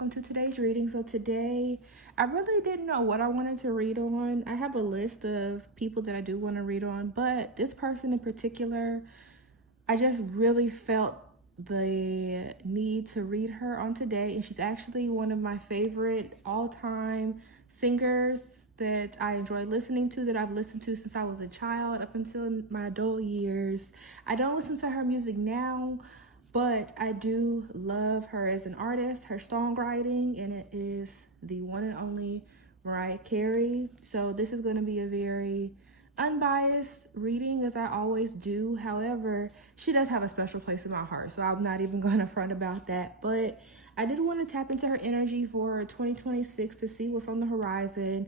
welcome to today's reading. So today, I really didn't know what I wanted to read on. I have a list of people that I do want to read on, but this person in particular, I just really felt the need to read her on today, and she's actually one of my favorite all-time singers that I enjoy listening to, that I've listened to since I was a child up until my adult years. I don't listen to her music now, but I do love her as an artist, her songwriting, and it is the one and only Mariah Carey. So this is going to be a very unbiased reading, as I always do. However, she does have a special place in my heart, so I'm not even going to front about that. But I did want to tap into her energy for 2026 to see what's on the horizon.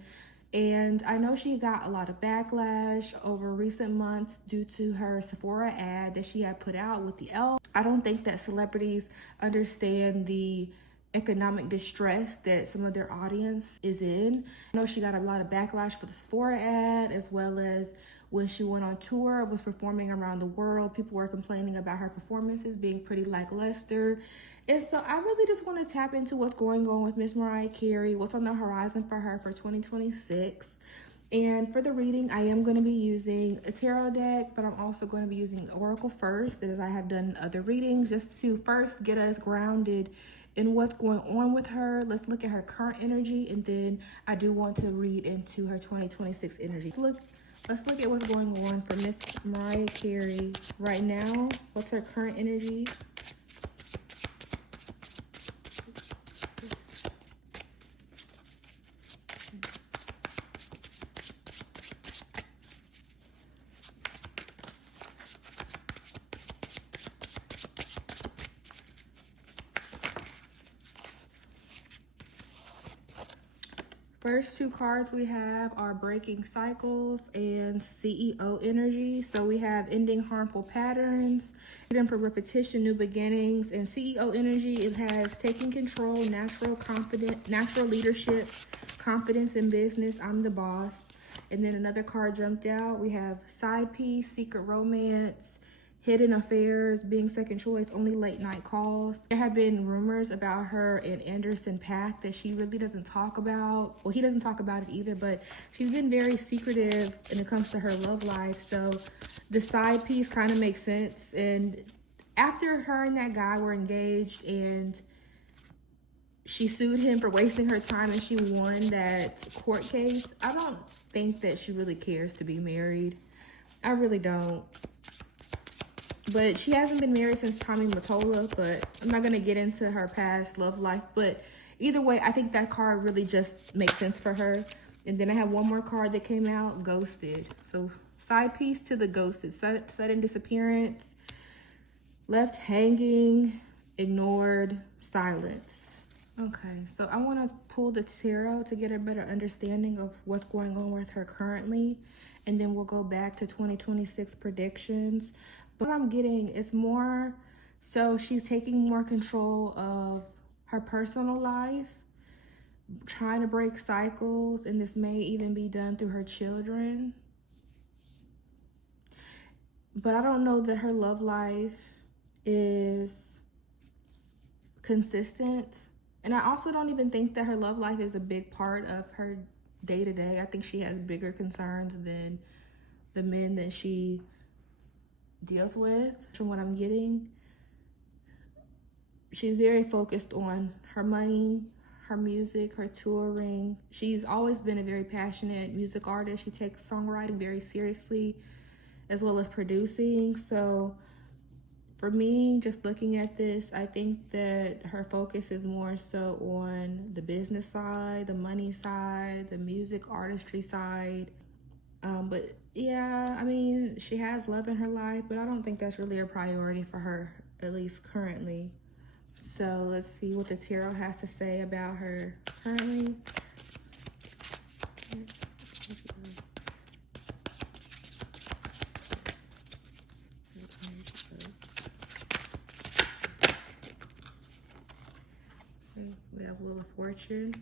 And I know she got a lot of backlash over recent months due to her Sephora ad that she had put out with the elf. I don't think that celebrities understand the economic distress that some of their audience is in. I know she got a lot of backlash for the Sephora ad, as well as when she went on tour, was performing around the world. People were complaining about her performances being pretty lackluster. And so I really just want to tap into what's going on with Miss Mariah Carey, what's on the horizon for her for 2026. And for the reading, I am going to be using a tarot deck, but I'm also going to be using Oracle first, as I have done in other readings, just to first get us grounded in what's going on with her. Let's look at her current energy, and then I do want to read into her 2026 energy. Let's look at what's going on for Miss Mariah Carey right now. What's her current energy? First two cards we have are Breaking Cycles and CEO Energy. So we have Ending Harmful Patterns, Freedom for Repetition, New Beginnings. And CEO Energy, it has Taking Control, Natural Leadership, Confidence in Business, I'm the Boss. And then another card jumped out. We have Side Piece, Secret Romance, Hidden Affairs, Being Second Choice, Only Late Night Calls. There have been rumors about her and Anderson .Paak that she really doesn't talk about. Well, he doesn't talk about it either, but she's been very secretive when it comes to her love life. So the Side Piece kind of makes sense. And after her and that guy were engaged and she sued him for wasting her time and she won that court case, I don't think that she really cares to be married. I really don't. But she hasn't been married since Tommy Mottola, but I'm not going to get into her past love life. But either way, I think that card really just makes sense for her. And then I have one more card that came out, Ghosted. So Side Piece to the Ghosted, sudden disappearance, left hanging, ignored, silence. Okay, so I want to pull the tarot to get a better understanding of what's going on with her currently. And then we'll go back to 2026 predictions. What I'm getting is more, so she's taking more control of her personal life, trying to break cycles, and this may even be done through her children. But I don't know that her love life is consistent. And I also don't even think that her love life is a big part of her day-to-day. I think she has bigger concerns than the men that she deals with. From what I'm getting, she's very focused on her money, her music, her touring. She's always been a very passionate music artist. She takes songwriting very seriously, as well as producing. So for me, just looking at this, I think that her focus is more so on the business side, the money side, the music artistry side. But yeah, I mean, she has love in her life, but I don't think that's really a priority for her, at least currently. So let's see what the tarot has to say about her currently. We have Wheel of Fortune.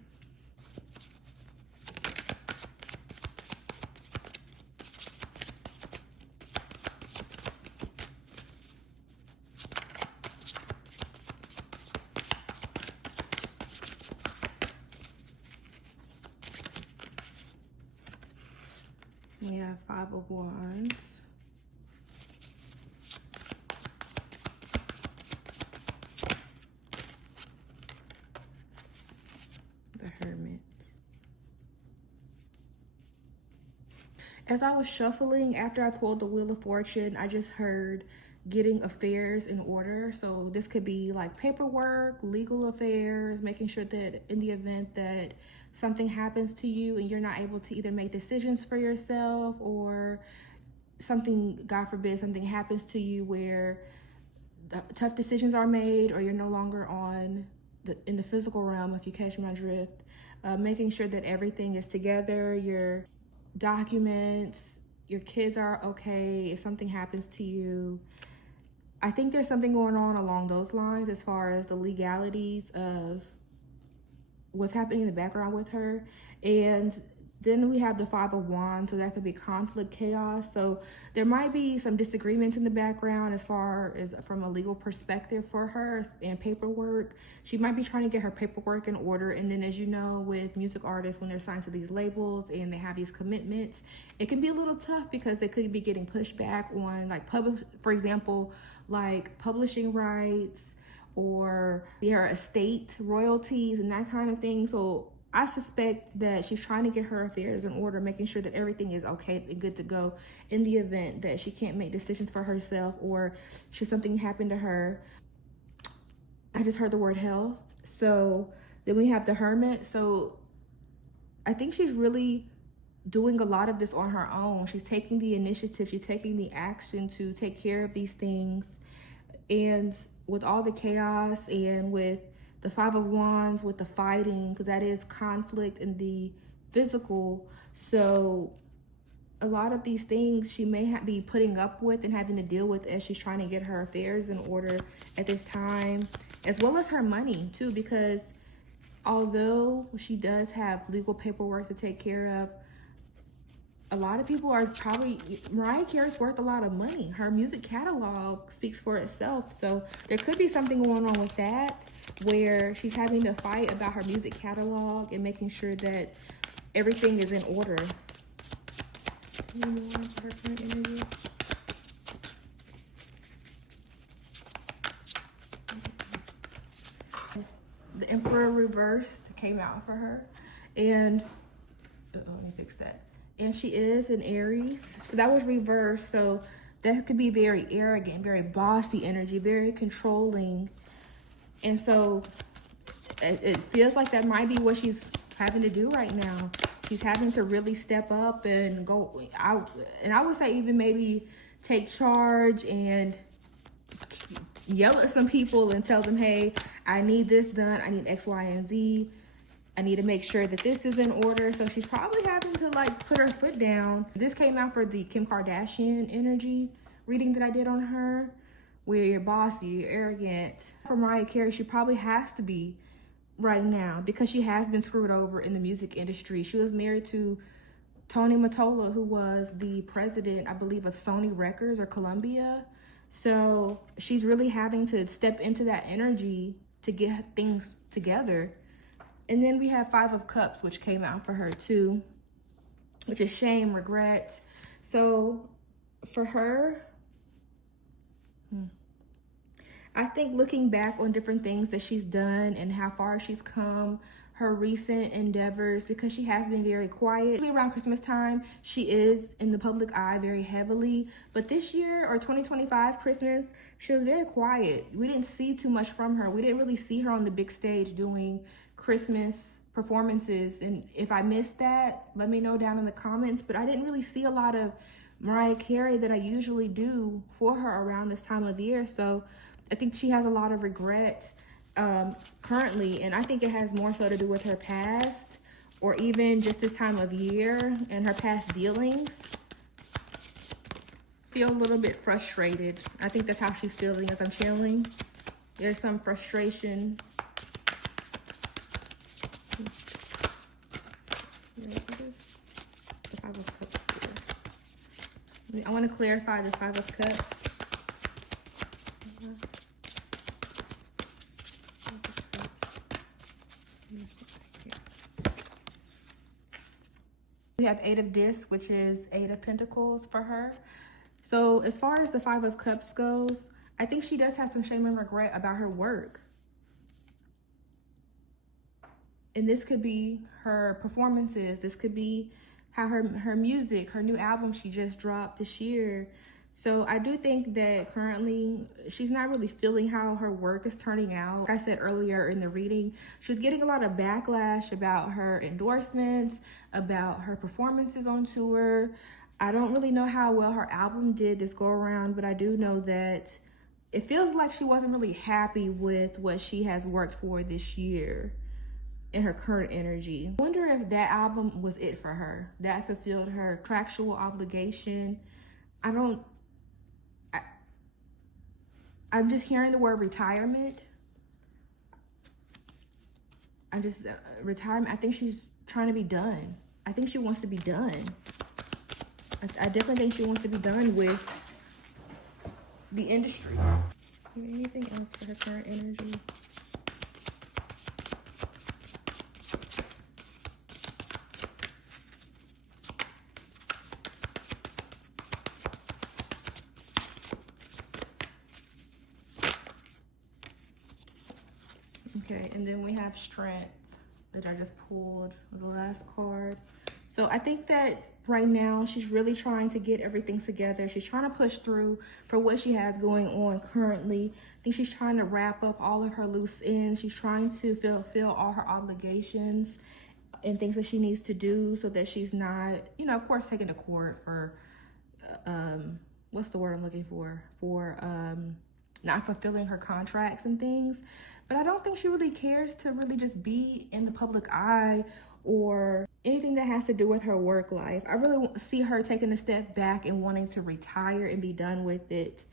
We have Five of Wands. The Hermit. As I was shuffling, after I pulled the Wheel of Fortune, I just heard getting affairs in order. So this could be like paperwork, legal affairs, making sure that in the event that something happens to you and you're not able to either make decisions for yourself, or something, God forbid, something happens to you where tough decisions are made, or you're no longer in the physical realm, if you catch my drift, making sure that everything is together, your documents, your kids are okay if something happens to you. I think there's something going on along those lines as far as the legalities of what's happening in the background with her. And then we have the Five of Wands, so that could be conflict, chaos. So there might be some disagreements in the background as far as from a legal perspective for her and paperwork. She might be trying to get her paperwork in order. And then, as you know, with music artists, when they're signed to these labels and they have these commitments, it can be a little tough because they could be getting pushed back on, like, for example, like publishing rights or their estate royalties and that kind of thing. So I suspect that she's trying to get her affairs in order, making sure that everything is okay and good to go in the event that she can't make decisions for herself, or should something happen to her. I just heard the word health. So then we have the Hermit. So I think she's really doing a lot of this on her own. She's taking the initiative. She's taking the action to take care of these things. And with all the chaos and with the Five of Wands, with the fighting, because that is conflict in the physical. So a lot of these things she may be putting up with and having to deal with as she's trying to get her affairs in order at this time, as well as her money too, because although she does have legal paperwork to take care of, a lot of people are probably, Mariah Carey's worth a lot of money. Her music catalog speaks for itself. So there could be something going on with that, where she's having to fight about her music catalog and making sure that everything is in order. The Emperor reversed came out for her. And, let me fix that. And she is an Aries, so that was reversed. So that could be very arrogant, very bossy energy, very controlling. And so it feels like that might be what she's having to do right now. She's having to really step up and go out. And I would say even maybe take charge and yell at some people and tell them, hey, I need this done. I need X, Y, and Z. I need to make sure that this is in order. So she's probably having to like put her foot down. This came out for the Kim Kardashian energy reading that I did on her, where you're bossy, you're arrogant. For Mariah Carey, she probably has to be right now because she has been screwed over in the music industry. She was married to Tony Mottola, who was the president, I believe, of Sony Records or Columbia. So she's really having to step into that energy to get things together. And then we have Five of Cups, which came out for her too, which is shame, regret. So for her, I think looking back on different things that she's done and how far she's come, her recent endeavors, because she has been very quiet. Around Christmas time, she is in the public eye very heavily. But this year, or 2025 Christmas, she was very quiet. We didn't see too much from her. We didn't really see her on the big stage doing Christmas performances. And if I missed that, let me know down in the comments. But I didn't really see a lot of Mariah Carey that I usually do for her around this time of year. So I think she has a lot of regret currently, and I think it has more so to do with her past, or even just this time of year and her past dealings. Feel a little bit frustrated. I think that's how she's feeling as I'm chilling. There's some frustration. The Five of Cups here. I want to clarify this Five of Cups. We have Eight of Discs, which is Eight of Pentacles for her. So as far as the Five of Cups goes, I think she does have some shame and regret about her work. And this could be her performances. This could be how her music, her new album she just dropped this year. So I do think that currently she's not really feeling how her work is turning out. Like I said earlier in the reading, she was getting a lot of backlash about her endorsements, about her performances on tour. I don't really know how well her album did this go around, but I do know that it feels like she wasn't really happy with what she has worked for this year in her current energy. I wonder if that album was it for her, that fulfilled her contractual obligation. I'm just hearing the word retirement. Retirement. I think she's trying to be done. I think she wants to be done. I definitely think she wants to be done with the industry. Anything else for her current energy? Okay, and then we have Strength that I just pulled as the last card. So I think that right now she's really trying to get everything together. She's trying to push through for what she has going on currently. I think she's trying to wrap up all of her loose ends. She's trying to fulfill all her obligations and things that she needs to do so that she's not, you know, of course, taken to court for, what's the word I'm looking for? Not fulfilling her contracts and things. But I don't think she really cares to really just be in the public eye or anything that has to do with her work life. I really see her taking a step back and wanting to retire and be done with it.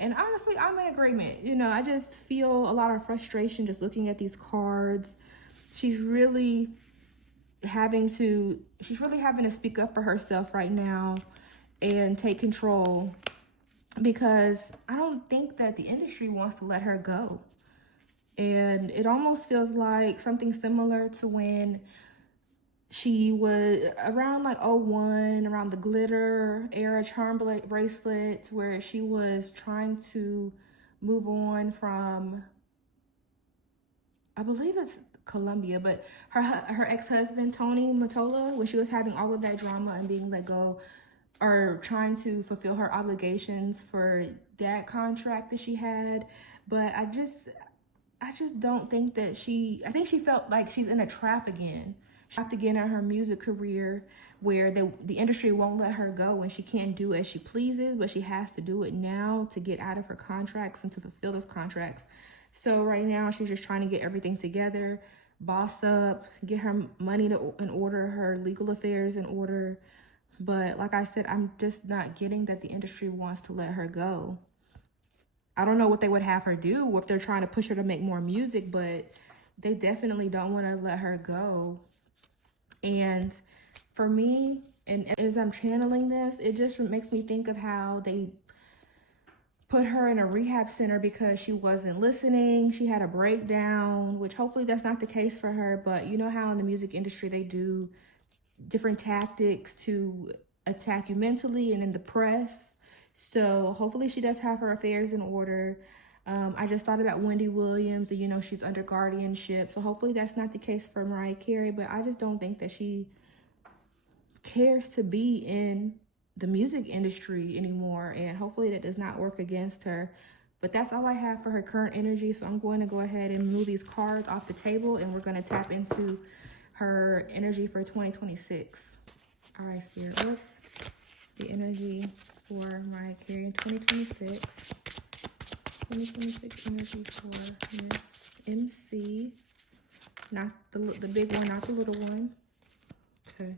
And honestly, I'm in agreement. You know, I just feel a lot of frustration just looking at these cards. She's really having to speak up for herself right now and take control, because I don't think that the industry wants to let her go. And it almost feels like something similar to when she was around like '01, around the glitter era charm bracelet, where she was trying to move on from, I believe it's Colombia, but her ex-husband, Tony Mottola, when she was having all of that drama and being let go, or trying to fulfill her obligations for that contract that she had. But I just don't think that I think she felt like she's in a trap again. Trapped again in her music career, where the industry won't let her go and she can't do as she pleases, but she has to do it now to get out of her contracts and to fulfill those contracts. So right now she's just trying to get everything together, boss up, get her money in order, her legal affairs in order. But like I said, I'm just not getting that the industry wants to let her go. I don't know what they would have her do if they're trying to push her to make more music, but they definitely don't want to let her go. And for me, and as I'm channeling this, it just makes me think of how they put her in a rehab center because she wasn't listening. She had a breakdown, which hopefully that's not the case for her. But you know how in the music industry they do different tactics to attack you mentally and in the press. So hopefully she does have her affairs in order. I just thought about Wendy Williams, and you know, she's under guardianship. So hopefully that's not the case for Mariah Carey, but I just don't think that she cares to be in the music industry anymore. And hopefully that does not work against her. But that's all I have for her current energy. So I'm going to go ahead and move these cards off the table, and we're going to tap into her energy for 2026. All right, Spirit, what's the energy for Mariah Carey in 2026? 2026 energy for Miss MC. Not the big one, not the little one. Okay.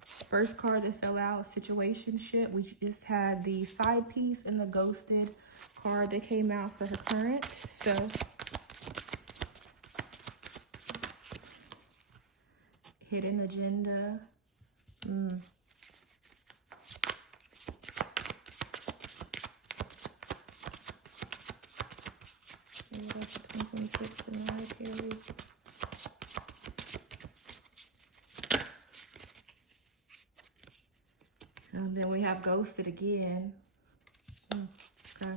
First card that fell out, situationship. We just had the side piece and the ghosted card that came out for her current. So hidden agenda. That's 2026 for Mariah Carey. Then we have ghosted again. Okay.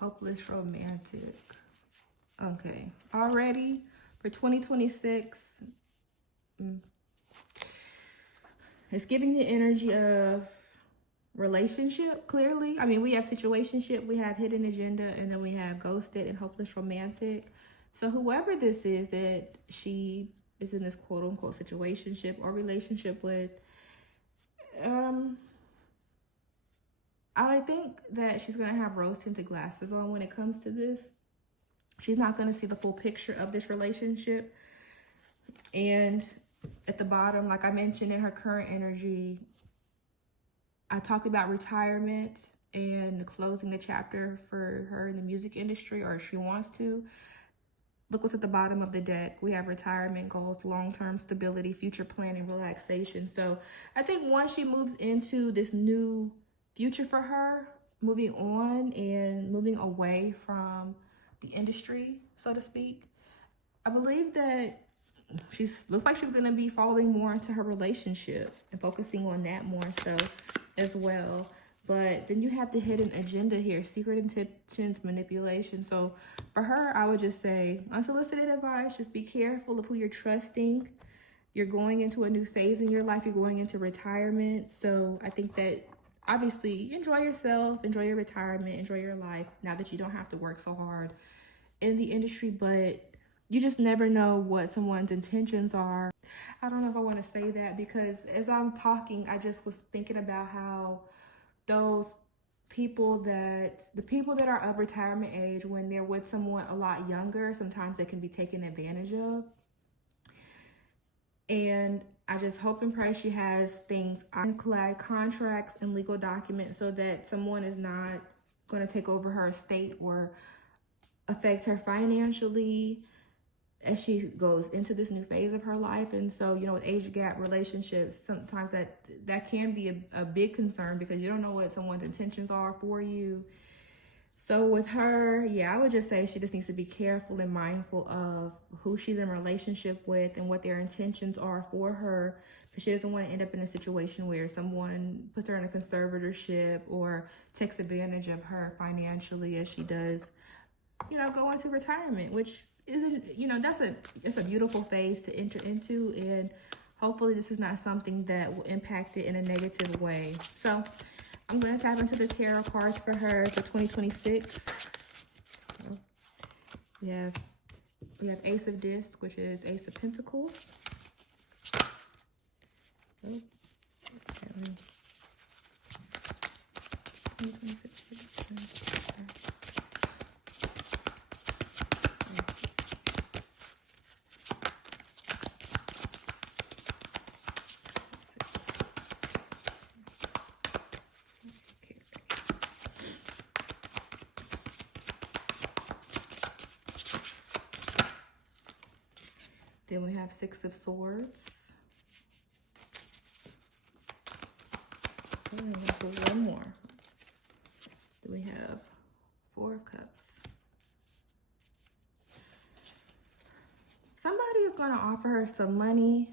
Hopeless romantic. Okay. Already for 2026, it's giving the energy of relationship, clearly. I mean, we have situationship, we have hidden agenda, and then we have ghosted and hopeless romantic. So whoever this is that she is in this quote unquote situationship or relationship with, I think that she's going to have rose tinted glasses on when it comes to this. She's not going to see the full picture of this relationship. And at the bottom, like I mentioned in her current energy, I talked about retirement and closing the chapter for her in the music industry, or if she wants to. Look what's at the bottom of the deck. We have retirement goals, long-term stability, future planning, relaxation. So I think once she moves into this new future for her, moving on and moving away from the industry, so to speak, I believe that looks like she's going to be falling more into her relationship and focusing on that more so as well. But then you have the hidden agenda here, secret intentions, manipulation. So for her, I would just say unsolicited advice, just be careful of who you're trusting. You're going into a new phase in your life. You're going into retirement. So I think that obviously enjoy yourself, enjoy your retirement, enjoy your life now that you don't have to work so hard in the industry, but you just never know what someone's intentions are. I don't know if I want to say that, because as I'm talking, I just was thinking about how the people that are of retirement age, when they're with someone a lot younger, sometimes they can be taken advantage of. And I just hope and pray she has things ironclad, contracts and legal documents, so that someone is not going to take over her estate or affect her financially as she goes into this new phase of her life. And so, you know, with age gap relationships, sometimes that can be a big concern, because you don't know what someone's intentions are for you. So with her, yeah, I would just say she just needs to be careful and mindful of who she's in a relationship with and what their intentions are for her, because she doesn't want to end up in a situation where someone puts her in a conservatorship or takes advantage of her financially as she does, you know, go into retirement, which isn't, you know, it's a beautiful phase to enter into, and hopefully this is not something that will impact it in a negative way. So I'm going to tap into the tarot cards for her for 2026. We have Ace of Discs, which is Ace of Pentacles. Oh, okay. Then we have Six of Swords. And one more. Then we have Four of Cups. Somebody is going to offer her some money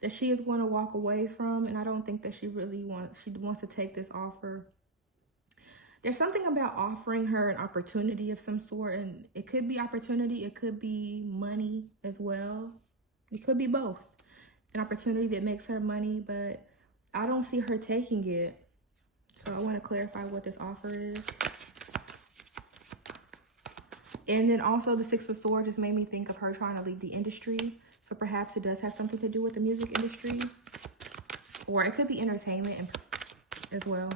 that she is going to walk away from, and I don't think that she wants to take this offer. There's something about offering her an opportunity of some sort, and it could be opportunity, it could be money as well. It could be both. An opportunity that makes her money, but I don't see her taking it. So I want to clarify what this offer is. And then also the Six of Swords just made me think of her trying to leave the industry. So perhaps it does have something to do with the music industry. Or it could be entertainment as well.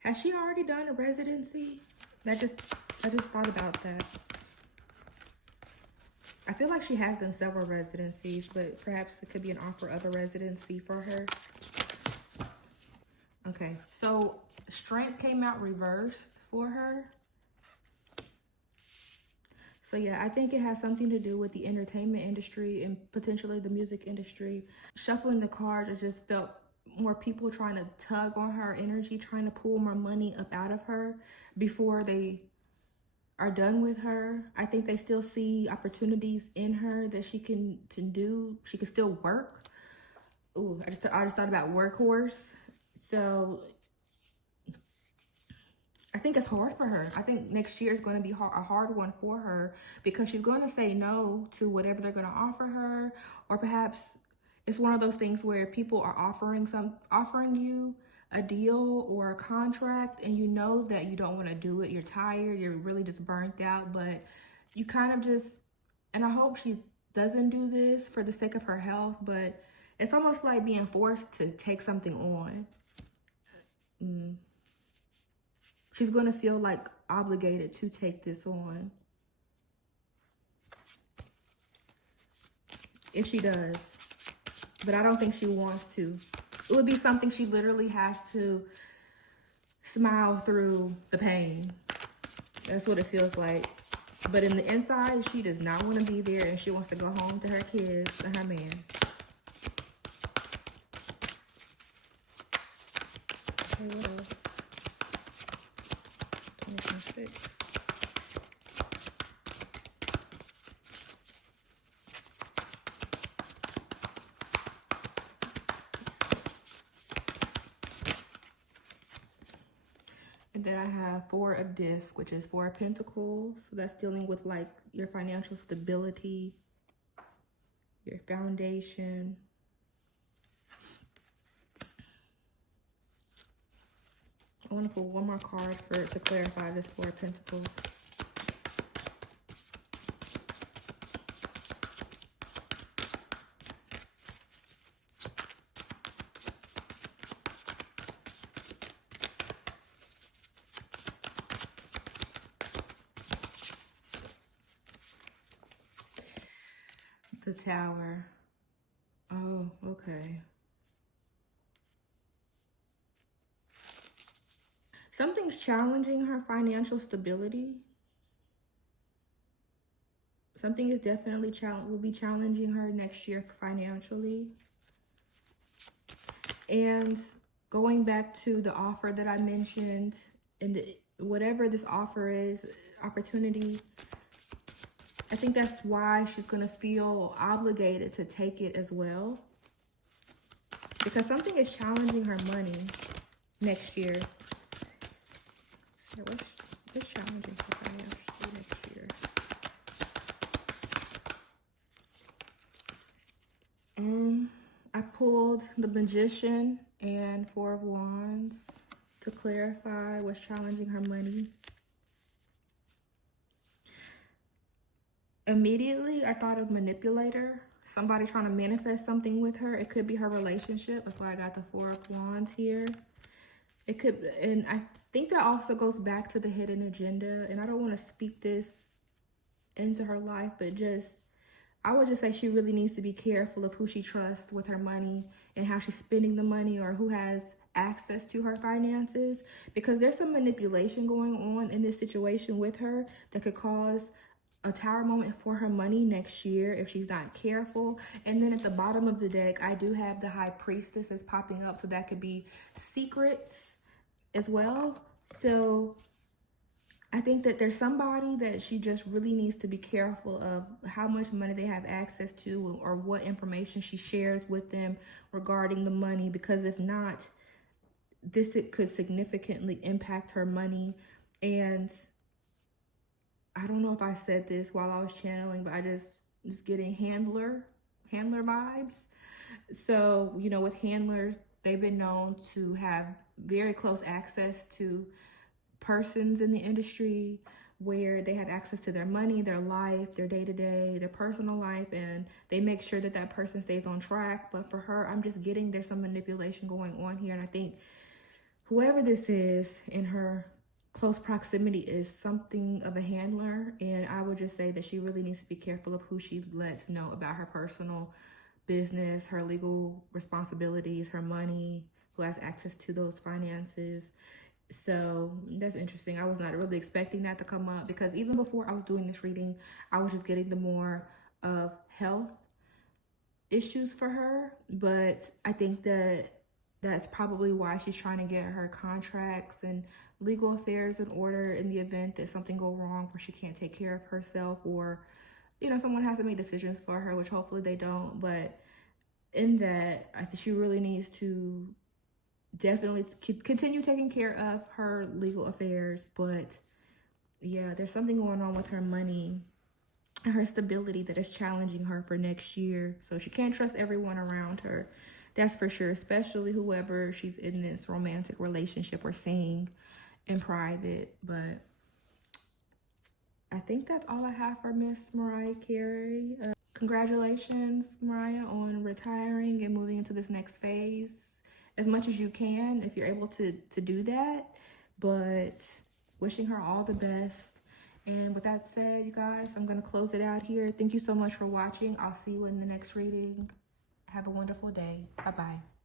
Has she already done a residency? I just thought about that. I feel like she has done several residencies, but perhaps it could be an offer of a residency for her. Okay, so strength came out reversed for her. So yeah, I think it has something to do with the entertainment industry and potentially the music industry. Shuffling the cards, I just felt more people trying to tug on her energy, trying to pull more money up out of her before they are done with her. I think they still see opportunities in her that she can do. She can still work. Ooh, I just thought about workhorse. So I think it's hard for her. I think next year is going to be a hard one for her because she's going to say no to whatever they're going to offer her, or perhaps it's one of those things where people are offering you a deal or a contract, and you know that you don't want to do it. You're tired. You're really just burnt out, but you kind of just. And I hope she doesn't do this for the sake of her health, but it's almost like being forced to take something on. She's going to feel like obligated to take this on. If she does. But I don't think she wants to. It would be something she literally has to smile through the pain. That's what it feels like. But in the inside, she does not want to be there, and she wants to go home to her kids and her man. Okay, what else? 2026. And then I have Four of Discs, which is Four of Pentacles. So that's dealing with like your financial stability, your foundation. I want to pull one more card to clarify this Four of Pentacles. The Tower. Oh, okay. Something's challenging her financial stability. Something is definitely will be challenging her next year financially. And going back to the offer that I mentioned, and whatever this offer is, opportunity, I think that's why she's going to feel obligated to take it as well. Because something is challenging her money next year. So what's challenging her financially next year? I pulled the Magician and Four of Wands to clarify what's challenging her money. Immediately, I thought of manipulator. Somebody trying to manifest something with her. It could be her relationship. That's why I got the Four of Wands here. It could, and I think that also goes back to the hidden agenda. And I don't want to speak this into her life, but I would just say she really needs to be careful of who she trusts with her money and how she's spending the money, or who has access to her finances, because there's some manipulation going on in this situation with her that could cause a Tower moment for her money next year if she's not careful. And then at the bottom of the deck, I do have the High Priestess is popping up, so that could be secrets as well. So I think that there's somebody that she just really needs to be careful of how much money they have access to, or what information she shares with them regarding the money, because if not, it could significantly impact her money. And I don't know if I said this while I was channeling, but I just getting handler vibes. So, you know, with handlers, they've been known to have very close access to persons in the industry, where they have access to their money, their life, their day-to-day, their personal life, and they make sure that that person stays on track. But for her, I'm just getting there's some manipulation going on here. And I think whoever this is in her close proximity is something of a handler, and I would just say that she really needs to be careful of who she lets know about her personal business, her legal responsibilities, her money, who has access to those finances. So that's interesting. I was not really expecting that to come up, because even before I was doing this reading, I was just getting the more of health issues for her. But I think that that's probably why she's trying to get her contracts and legal affairs in order in the event that something go wrong where she can't take care of herself, or someone has to make decisions for her, which hopefully they don't. But in that, I think she really needs to definitely continue taking care of her legal affairs. But yeah, there's something going on with her money and her stability that is challenging her for next year. So she can't trust everyone around her. That's for sure, especially whoever she's in this romantic relationship or seeing in private. But I think that's all I have for Miss Mariah Carey. Congratulations, Mariah, on retiring and moving into this next phase as much as you can, if you're able to do that. But wishing her all the best. And with that said, you guys, I'm going to close it out here. Thank you so much for watching. I'll see you in the next reading. Have a wonderful day. Bye-bye.